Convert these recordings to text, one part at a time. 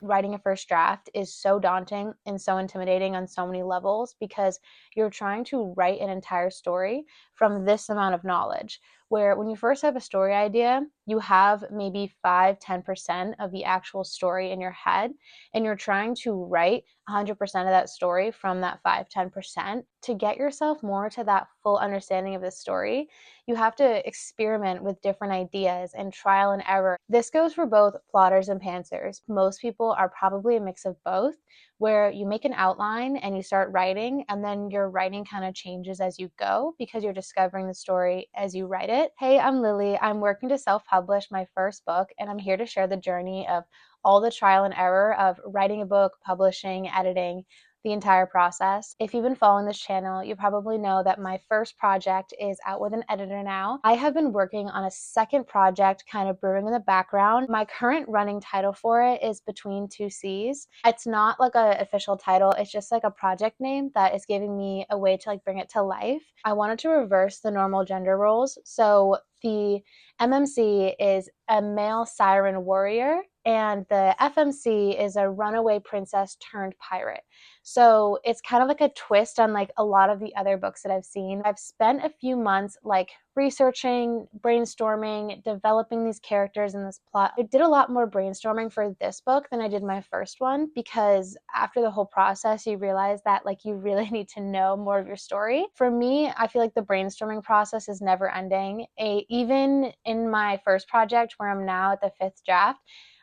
writing a first draft is so daunting and so intimidating on so many levels because you're trying to write an entire story from this amount of knowledge. Where when you first have a story idea, you have maybe 5-10% of the actual story in your head, and you're trying to write 100% of that story from that 5-10%. To get yourself more to that full understanding of the story, you have to experiment with different ideas and trial and error. This goes for both plotters and pantsers. Most people are probably a mix of both, where you make an outline and you start writing, and then your writing kind of changes as you go because you're discovering the story as you write it. Hey, I'm Lily. I'm working to self-publish my first book, and I'm here to share the journey of all the trial and error of writing a book, publishing, editing, the entire process. If you've been following this channel, you probably know that my first project is out with an editor now. I have been working on a second project kind of brewing in the background. My current running title for it is Between Two Seas. It's not like an official title, it's just like a project name that is giving me a way to like bring it to life. I wanted to reverse the normal gender roles. So the MMC is a male siren warrior, and the FMC is a runaway princess turned pirate. So it's kind of like a twist on like a lot of the other books that I've seen. I've spent a few months like researching, brainstorming, developing these characters and this plot. I did a lot more brainstorming for this book than I did my first one because after the whole process, you realize that like you really need to know more of your story. For me, I feel like the brainstorming process is never ending. Even in my first project where I'm now at the fifth draft,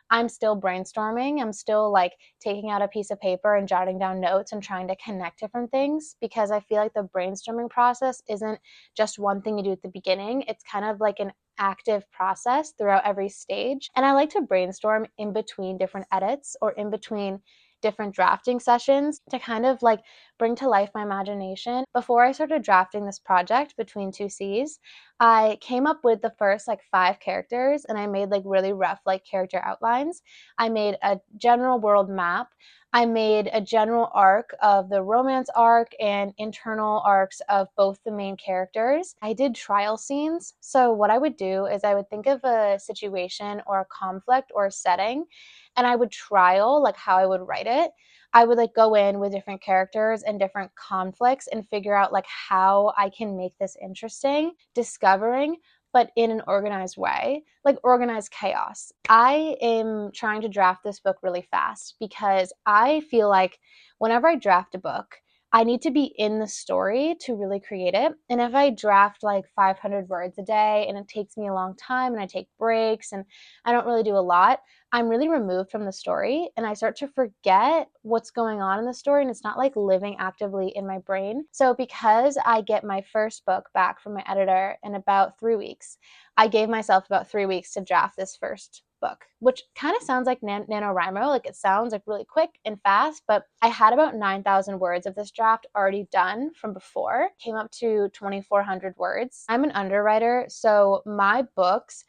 I'm still brainstorming. I'm still like taking out a piece of paper and jotting down notes and trying to connect different things because I feel like the brainstorming process isn't just one thing you do at the beginning. It's kind of like an active process throughout every stage. And I like to brainstorm in between different edits or in between different drafting sessions to kind of like bring to life my imagination. Before I started drafting this project, Between Two Seas, I came up with the first like 5 characters and I made like really rough like character outlines. I made a general world map. I made a general arc of the romance arc and internal arcs of both the main characters. I did trial scenes. So what I would do is I would think of a situation or a conflict or a setting and I would trial like how I would write it. I would like go in with different characters and different conflicts and figure out like how I can make this interesting, discovering, but in an organized way, like organized chaos. I am trying to draft this book really fast because I feel like whenever I draft a book, I need to be in the story to really create it. And if I draft like 500 words a day and it takes me a long time and I take breaks and I don't really do a lot, I'm really removed from the story and I start to forget what's going on in the story and it's not like living actively in my brain. So because I get my first book back from my editor in about 3 weeks, I gave myself about 3 weeks to draft this first book, which kind of sounds like NaNoWriMo. Like it sounds like really quick and fast, but I had about 9,000 words of this draft already done from before. Came up to 2,400 words. I'm an underwriter, so my books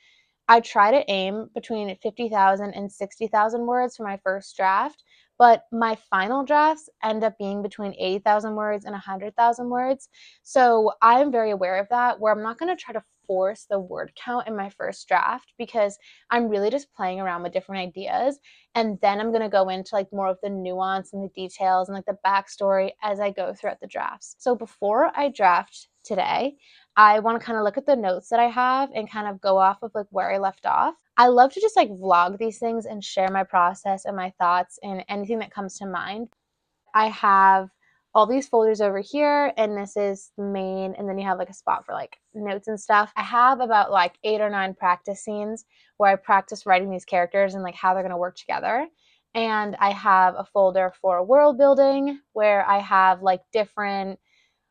I try to aim between 50,000 and 60,000 words for my first draft, but my final drafts end up being between 80,000 words and 100,000 words. So I'm very aware of that, where I'm not going to try to force the word count in my first draft because I'm really just playing around with different ideas. And then I'm going to go into like more of the nuance and the details and like the backstory as I go throughout the drafts. So before I draft today, I want to kind of look at the notes that I have and kind of go off of like where I left off. I love to just like vlog these things and share my process and my thoughts and anything that comes to mind. I have all these folders over here and this is the main, and then you have like a spot for like notes and stuff. I have about like 8 or 9 practice scenes where I practice writing these characters and like how they're going to work together. And I have a folder for world building where I have like different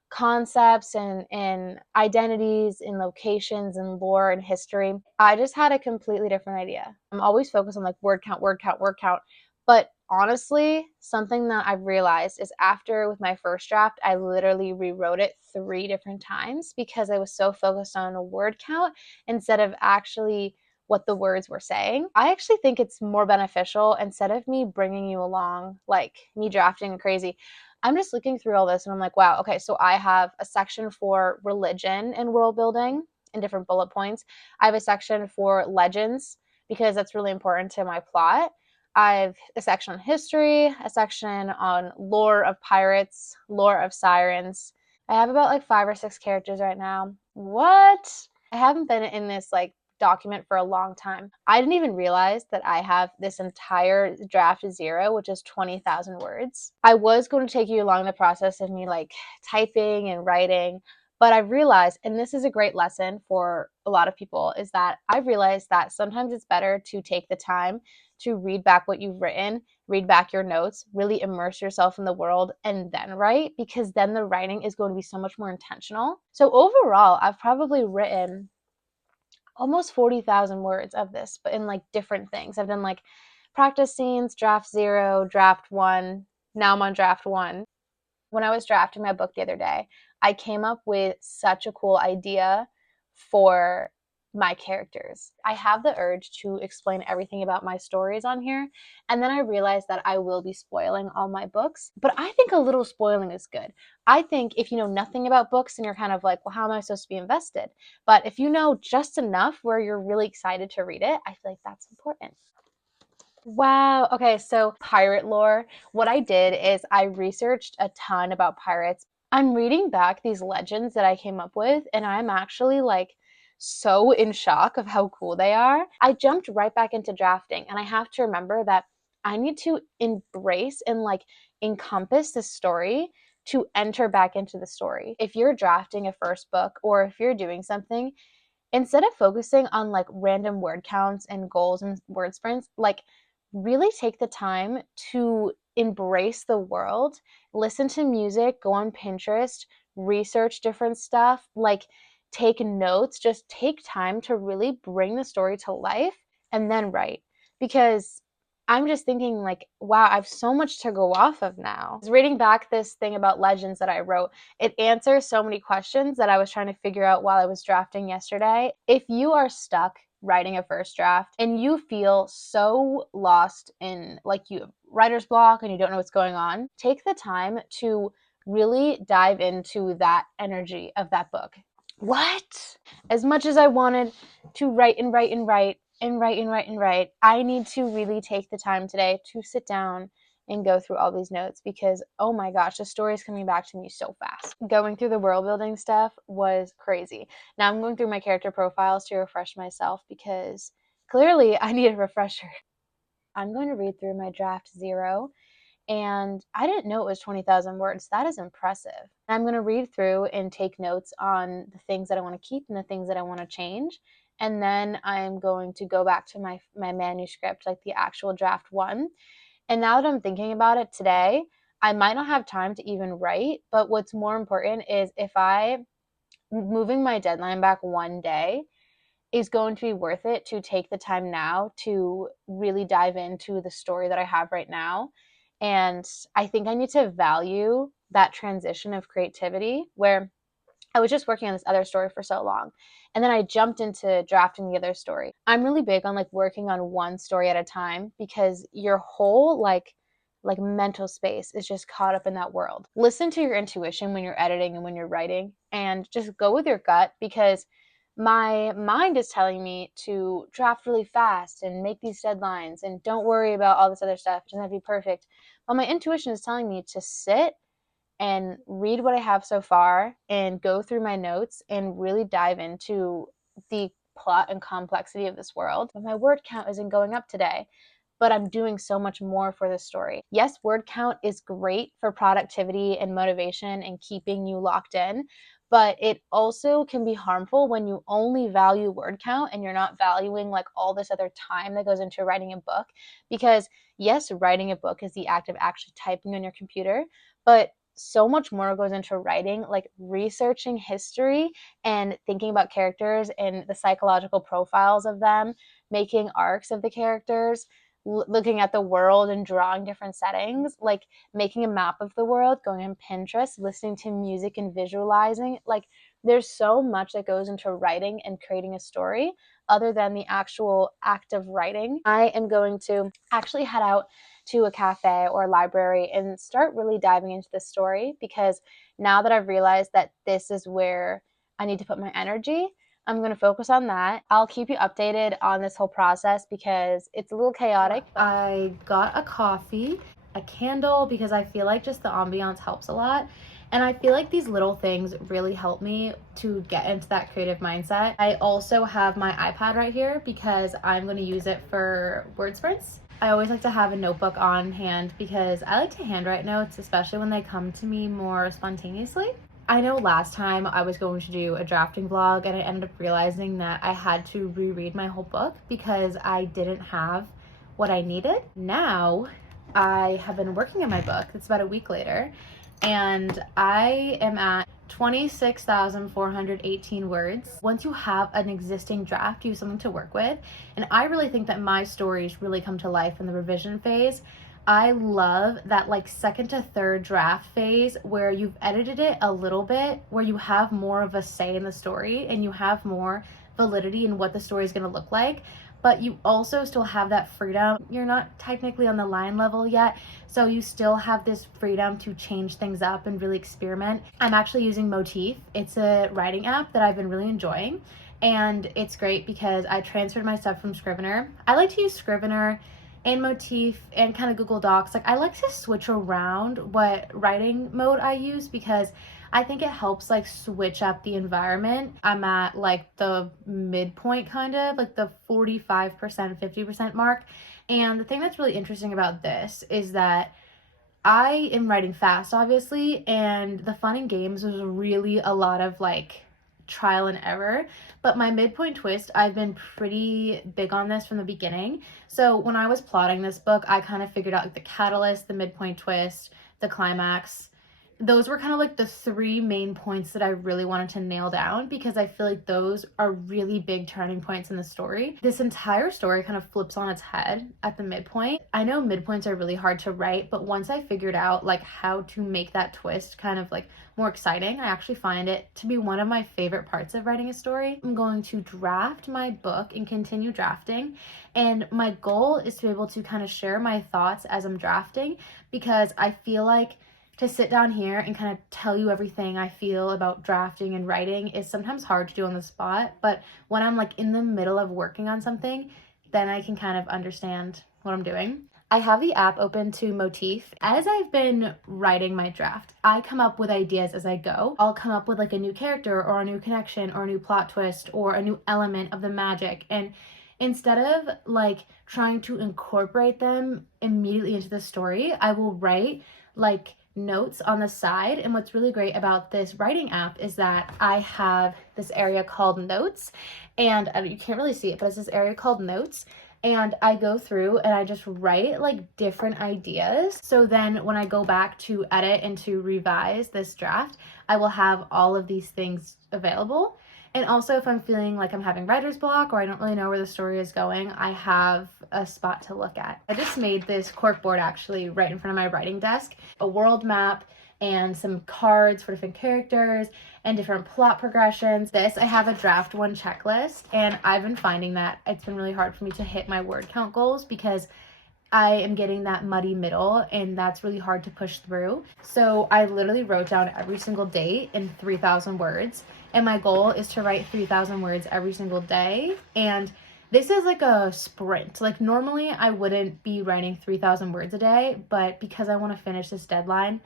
concepts and identities and locations and lore and history. I just had a completely different idea. I'm always focused on like word count, word count, word count. But honestly, something that I've realized is after with my first draft, I literally rewrote it 3 different times because I was so focused on a word count instead of actually what the words were saying. I actually think it's more beneficial instead of me bringing you along, like me drafting crazy. I'm just looking through all this and I'm like, wow, okay, so I have a section for religion and world building in different bullet points. I have a section for legends because that's really important to my plot. I've a section on history, a section on lore of pirates, lore of sirens. I have about like 5 or 6 characters right now. What? I haven't been in this like document for a long time. I didn't even realize that I have this entire draft 0, which is 20,000 words. I was going to take you along the process of me like typing and writing, but I've realized, and this is a great lesson for a lot of people, is that I've realized that sometimes it's better to take the time to read back what you've written, read back your notes, really immerse yourself in the world, and then write, because then the writing is going to be so much more intentional. So overall, I've probably written almost 40,000 words of this, but in like different things. I've done like practice scenes, draft 0, draft 1. Now I'm on draft 1. When I was drafting my book the other day, I came up with such a cool idea for my characters. I have the urge to explain everything about my stories on here, and then I realized that I will be spoiling all my books. But I think a little spoiling is good. I think if you know nothing about books and you're kind of like, well, how am I supposed to be invested? But if you know just enough where you're really excited to read it, I feel like that's important. Wow. Okay, so pirate lore. What I did is I researched a ton about pirates. I'm reading back these legends that I came up with, and I'm actually like so in shock of how cool they are. I jumped right back into drafting, and I have to remember that I need to embrace and like encompass the story to enter back into the story. If you're drafting a first book or if you're doing something, instead of focusing on like random word counts and goals and word sprints, like really take the time to embrace the world, listen to music, go on Pinterest, research different stuff, like take notes, just take time to really bring the story to life and then write. Because I'm just thinking like, wow, I have so much to go off of now. I was reading back this thing about legends that I wrote. It answers so many questions that I was trying to figure out while I was drafting yesterday. If you are stuck writing a first draft and you feel so lost in like you have writer's block and you don't know what's going on, take the time to really dive into that energy of that book. What? As much as I wanted to write and write and write and write and write and write, I need to really take the time today to sit down and go through all these notes, because oh my gosh, the story is coming back to me so fast. Going through the world building stuff was crazy. Now I'm going through my character profiles to refresh myself, because clearly I need a refresher. I'm going to read through my draft 0, and I didn't know it was 20,000 words. That is impressive. I'm going to read through and take notes on the things that I want to keep and the things that I want to change. And then I'm going to go back to my manuscript, like the actual draft 1. And now that I'm thinking about it today, I might not have time to even write. But what's more important is if moving my deadline back 1 day is going to be worth it to take the time now to really dive into the story that I have right now. And I think I need to value that transition of creativity where I was just working on this other story for so long. And then I jumped into drafting the other story. I'm really big on like working on one story at a time, because your whole like mental space is just caught up in that world. Listen to your intuition when you're editing and when you're writing, and just go with your gut, because my mind is telling me to draft really fast and make these deadlines and don't worry about all this other stuff. It doesn't have to be perfect. But my intuition is telling me to sit and read what I have so far and go through my notes and really dive into the plot and complexity of this world. But my word count isn't going up today, but I'm doing so much more for this story. Yes, word count is great for productivity and motivation and keeping you locked in, but it also can be harmful when you only value word count and you're not valuing like all this other time that goes into writing a book. Because yes, writing a book is the act of actually typing on your computer, but so much more goes into writing, like researching history and thinking about characters and the psychological profiles of them, making arcs of the characters, looking at the world and drawing different settings, like making a map of the world, going on Pinterest, listening to music and visualizing. Like there's so much that goes into writing and creating a story other than the actual act of writing. I am going to actually head out to a cafe or a library and start really diving into the story, because now that I've realized that this is where I need to put my energy, I'm going to focus on that. I'll keep you updated on this whole process because it's a little chaotic. I got a coffee, a candle, because I feel like just the ambiance helps a lot. And I feel like these little things really help me to get into that creative mindset. I also have my iPad right here because I'm going to use it for word sprints. I always like to have a notebook on hand because I like to handwrite notes, especially when they come to me more spontaneously. I know last time I was going to do a drafting vlog and I ended up realizing that I had to reread my whole book because I didn't have what I needed. Now I have been working on my book. It's about a week later and I am at 26,418 words. Once you have an existing draft, you have something to work with. And I really think that my stories really come to life in the revision phase. I love that like second to third draft phase where you've edited it a little bit, where you have more of a say in the story and you have more validity in what the story is going to look like, but you also still have that freedom. You're not technically on the line level yet, so you still have this freedom to change things up and really experiment. I'm actually using Motif. It's a writing app that I've been really enjoying, and it's great because I transferred my stuff from Scrivener. I like to use Scrivener and Motif and kind of Google Docs. Like I like to switch around what writing mode I use because I think it helps like switch up the environment. I'm at like the midpoint, kind of like the 45%, 50% mark. And the thing that's really interesting about this is that I am writing fast, obviously, and the fun and games was really a lot of like trial and error. But my midpoint twist, I've been pretty big on this from the beginning. So when I was plotting this book, I kind of figured out like the catalyst, the midpoint twist, the climax. Those were kind of like the three main points that I really wanted to nail down because I feel like those are really big turning points in the story. This entire story kind of flips on its head at the midpoint. I know midpoints are really hard to write, but once I figured out like how to make that twist kind of like more exciting, I actually find it to be one of my favorite parts of writing a story. I'm going to draft my book and continue drafting, and my goal is to be able to kind of share my thoughts as I'm drafting because I feel like to sit down here and kind of tell you everything I feel about drafting and writing is sometimes hard to do on the spot. But when I'm like in the middle of working on something, then I can kind of understand what I'm doing. I have the app open to Motif. As I've been writing my draft, I come up with ideas as I go. I'll come up with like a new character or a new connection or a new plot twist or a new element of the magic. And instead of like trying to incorporate them immediately into the story, I will write like notes on the side. And what's really great about this writing app is that I have this area called notes, and you can't really see it, but it's this area called notes. And I go through and I just write like different ideas. So then when I go back to edit and to revise this draft, I will have all of these things available. And also, if I'm feeling like I'm having writer's block or I don't really know where the story is going, I have a spot to look at. I just made this cork board actually right in front of my writing desk, a world map and some cards for different characters and different plot progressions. I have a draft one checklist, and I've been finding that it's been really hard for me to hit my word count goals because I am getting that muddy middle, and that's really hard to push through. So I literally wrote down every single date in 3,000 words, and my goal is to write 3,000 words every single day. And this is like a sprint. Like normally I wouldn't be writing 3,000 words a day, but because I want to finish this deadline,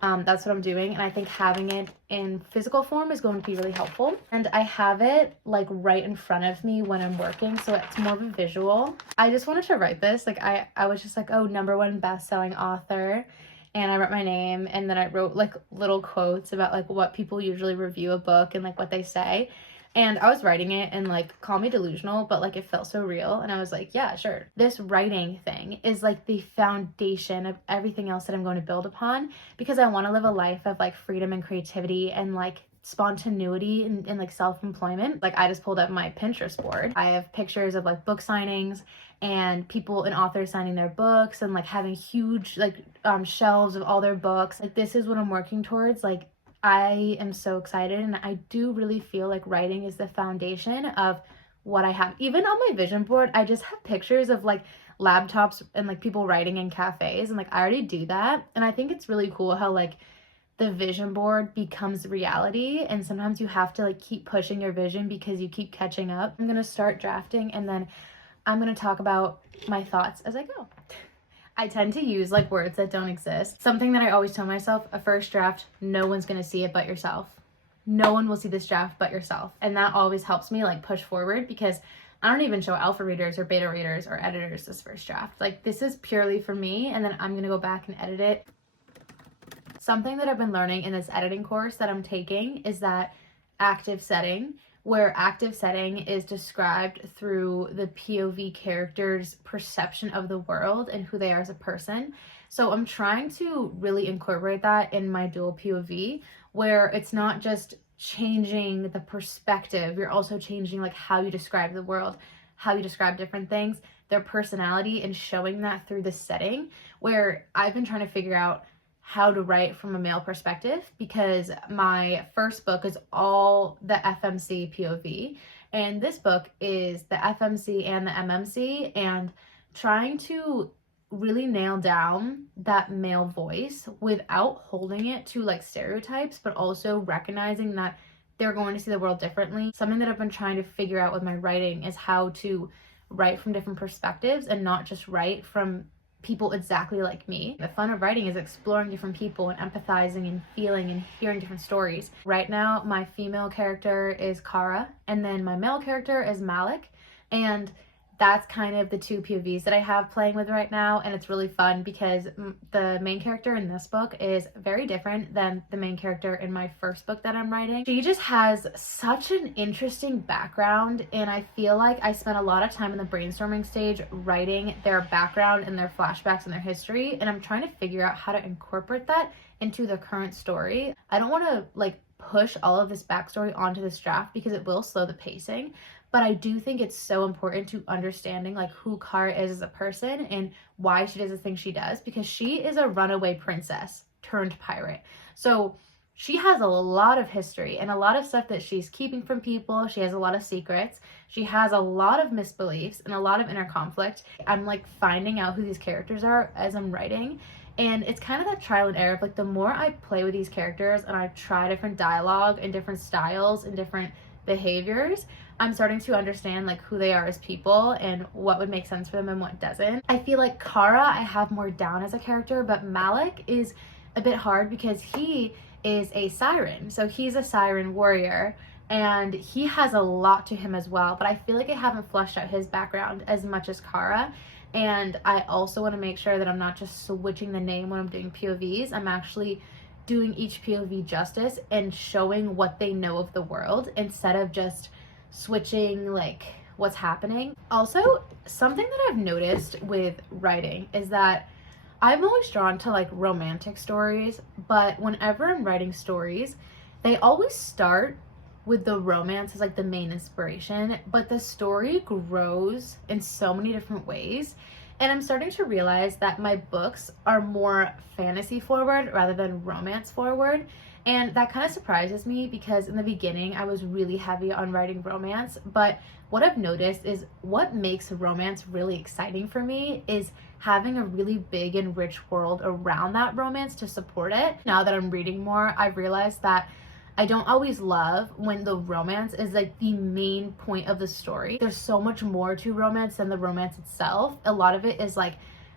that's what I'm doing. And I think having it in physical form is going to be really helpful. And I have it like right in front of me when I'm working, so it's more of a visual. I just wanted to write this. Like I was just like, oh, #1 best-selling author. And I wrote my name, and then I wrote like little quotes about like what people usually review a book and like what they say. And I was writing it, and like, call me delusional, but like it felt so real. And I was like, yeah, sure. This writing thing is like the foundation of everything else that I'm going to build upon, because I want to live a life of like freedom and creativity and like spontaneity and like self-employment. Like I just pulled up my Pinterest board. I have pictures of like book signings and people and authors signing their books and like having huge like shelves of all their books. Like this is what I'm working towards. Like I am so excited, and I do really feel like writing is the foundation of what I have. Even on my vision board, I just have pictures of like laptops and like people writing in cafes, and like I already do that. And I think it's really cool how like the vision board becomes reality, and sometimes you have to like keep pushing your vision because you keep catching up. I'm gonna start drafting, and then I'm gonna talk about my thoughts as I go. I tend to use like words that don't exist. Something that I always tell myself, a first draft, no one's gonna see it but yourself. No one will see this draft but yourself. And that always helps me like push forward, because I don't even show alpha readers or beta readers or editors this first draft. Like, this is purely for me, and then I'm gonna go back and edit it. Something that I've been learning in this editing course that I'm taking is that active setting, where active setting is described through the POV character's perception of the world and who they are as a person. So I'm trying to really incorporate that in my dual POV, where it's not just changing the perspective, you're also changing like how you describe the world, how you describe different things, their personality, and showing that through the setting, where I've been trying to figure out how to write from a male perspective, because my first book is all the FMC POV, and this book is the FMC and the MMC, and trying to really nail down that male voice without holding it to like stereotypes, but also recognizing that they're going to see the world differently. Something that I've been trying to figure out with my writing is how to write from different perspectives and not just write from people exactly like me. The fun of writing is exploring different people and empathizing and feeling and hearing different stories. Right now, my female character is Kara, and then my male character is Malik, and that's kind of the two POVs that I have playing with right now, and it's really fun because the main character in this book is very different than the main character in my first book that I'm writing. She just has such an interesting background, and I feel like I spent a lot of time in the brainstorming stage writing their background and their flashbacks and their history, and I'm trying to figure out how to incorporate that into the current story. I don't want to like push all of this backstory onto this draft because it will slow the pacing, but I do think it's so important to understanding like who Kara is as a person and why she does the things she does, because she is a runaway princess turned pirate. So she has a lot of history and a lot of stuff that she's keeping from people. She has a lot of secrets. She has a lot of misbeliefs and a lot of inner conflict. I'm like finding out who these characters are as I'm writing. And it's kind of that trial and error of like, the more I play with these characters and I try different dialogue and different styles and different behaviors, I'm starting to understand like who they are as people and what would make sense for them and what doesn't. I feel like Kara I have more down as a character, but Malik is a bit hard because he is a siren. So he's a siren warrior and he has a lot to him as well, but I feel like I haven't fleshed out his background as much as Kara. And I also want to make sure that I'm not just switching the name when I'm doing POVs. I'm actually doing each POV justice and showing what they know of the world instead of just switching like what's happening. Also, something that I've noticed with writing is that I'm always drawn to like romantic stories, but whenever I'm writing stories, they always start with the romance as like the main inspiration, but the story grows in so many different ways. And I'm starting to realize that my books are more fantasy forward rather than romance forward. And that kind of surprises me because in the beginning I was really heavy on writing romance, but what I've noticed is what makes romance really exciting for me is having a really big and rich world around that romance to support it. Now that I'm reading more, I've realized that I don't always love when the romance is like the main point of the story. There's so much more to romance than the romance itself. A lot of it is like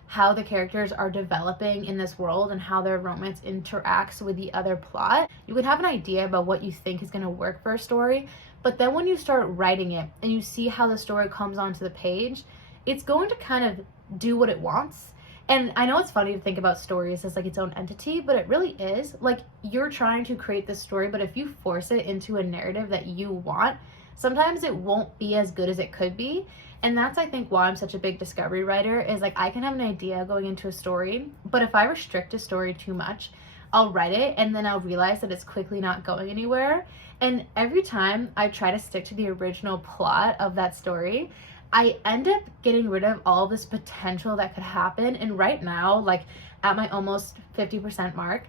how the characters are developing in this world and how their romance interacts with the other plot. You would have an idea about what you think is going to work for a story, but then when you start writing it and you see how the story comes onto the page, it's going to kind of do what it wants. And I know it's funny to think about stories as like its own entity, but it really is. Like, you're trying to create this story, but if you force it into a narrative that you want, sometimes it won't be as good as it could be. And that's, I think, why I'm such a big discovery writer, is like I can have an idea going into a story, but if I restrict a story too much, I'll write it and then I'll realize that it's quickly not going anywhere. And every time I try to stick to the original plot of that story, I end up getting rid of all this potential that could happen. And right now, like at my almost 50% mark,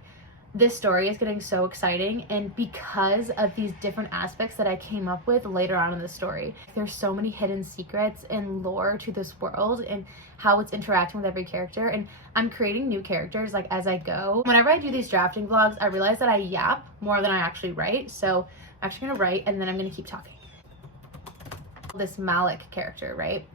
This story is getting so exciting, and because of these different aspects that I came up with later on in the story, there's so many hidden secrets and lore to this world and how it's interacting with every character, and I'm creating new characters like as I go. Whenever I do these drafting vlogs, I realize that I yap more than I actually write, so I'm actually gonna write and then I'm gonna keep talking. This Malik character, right?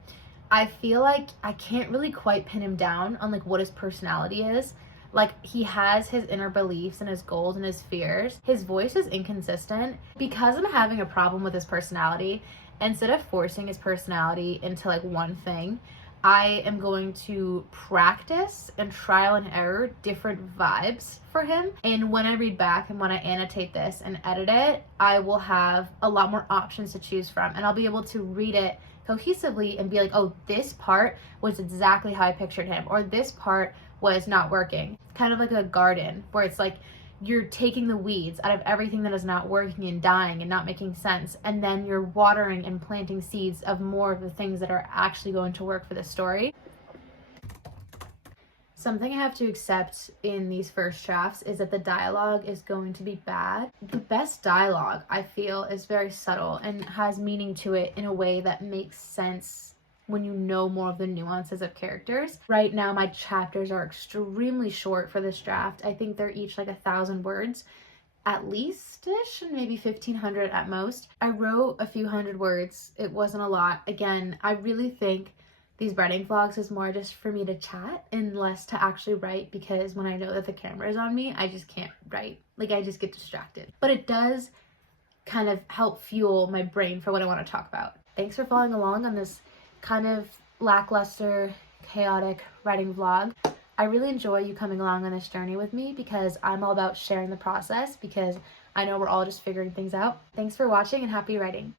I feel like I can't really quite pin him down on like what his personality is. Like, he has his inner beliefs and his goals and his fears. His voice is inconsistent. Because I'm having a problem with his personality, instead of forcing his personality into like one thing, I am going to practice and trial and error different vibes for him. And when I read back and when I annotate this and edit it, I will have a lot more options to choose from. And I'll be able to read it cohesively and be like, oh, this part was exactly how I pictured him, or this part was not working. Kind of like a garden where it's like you're taking the weeds out of everything that is not working and dying and not making sense, and then you're watering and planting seeds of more of the things that are actually going to work for the story. Something I have to accept in these first drafts is that the dialogue is going to be bad. The best dialogue, I feel, is very subtle and has meaning to it in a way that makes sense when you know more of the nuances of characters. Right now, my chapters are extremely short for this draft. I think they're each like 1,000 words at least-ish, and maybe 1,500 at most. I wrote a few hundred words. It wasn't a lot. Again, I really think these writing vlogs is more just for me to chat and less to actually write, because when I know that the camera is on me, I just can't write. Like, I just get distracted. But it does kind of help fuel my brain for what I want to talk about. Thanks for following along on this kind of lackluster, chaotic writing vlog. I really enjoy you coming along on this journey with me, because I'm all about sharing the process, because I know we're all just figuring things out. Thanks for watching and happy writing.